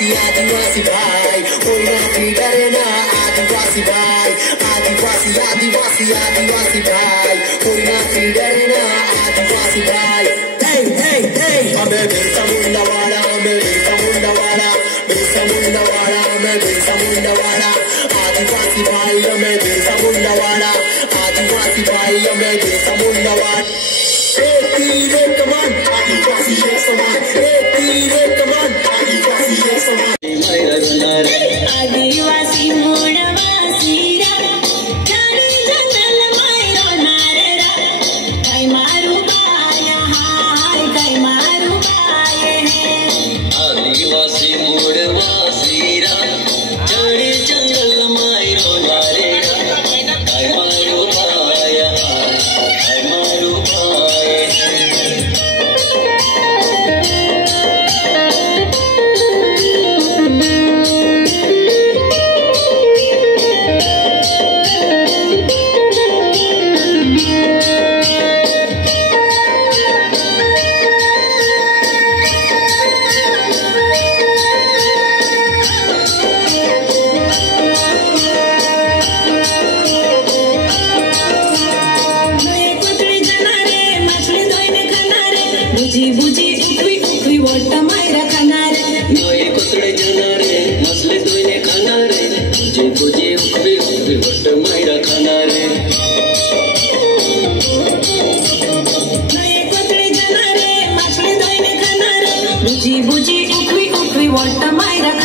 आदिवासी भाई कोई ना भी डरे ना आदिवासी भाई आदिवासी आदिवासी आदिवासी भाई कोई ना भी डरे ना आदिवासी भाई hey hey hey हमें बिरसा मुंडा वाला हमें बिरसा मुंडा वाला बिरसा मुंडा वाला हमें बिरसा मुंडा वाला आदिवासी भाई हमें बिरसा मुंडा वाला आदिवासी भाई हमें बिरसा मुंडा वाला एक तीर एक कमान आदिवासी एक समान एक तीर एक कमान आदिवासी एक समान आदिवासी मूळवासी रा जाने जंगल मायरो नारेरा काय मारू बाया हाय काय मारू बाये आदिवासी मूळवासी रा जाने जंगल मायरो नारेरा काय मारू बाया हाय काय मारू बाये बुझी बुझी उखवी उखवी वोट मायरा खानारे नोए कुतड़े जनारे मसले दोइने खानारे बुझी बुझी उखवी उखवी वोट मायरा खानारे नोए कुतड़े जनारे मसले दोइने खानारे बुझी बुझी उखवी उखवी वोट मायरा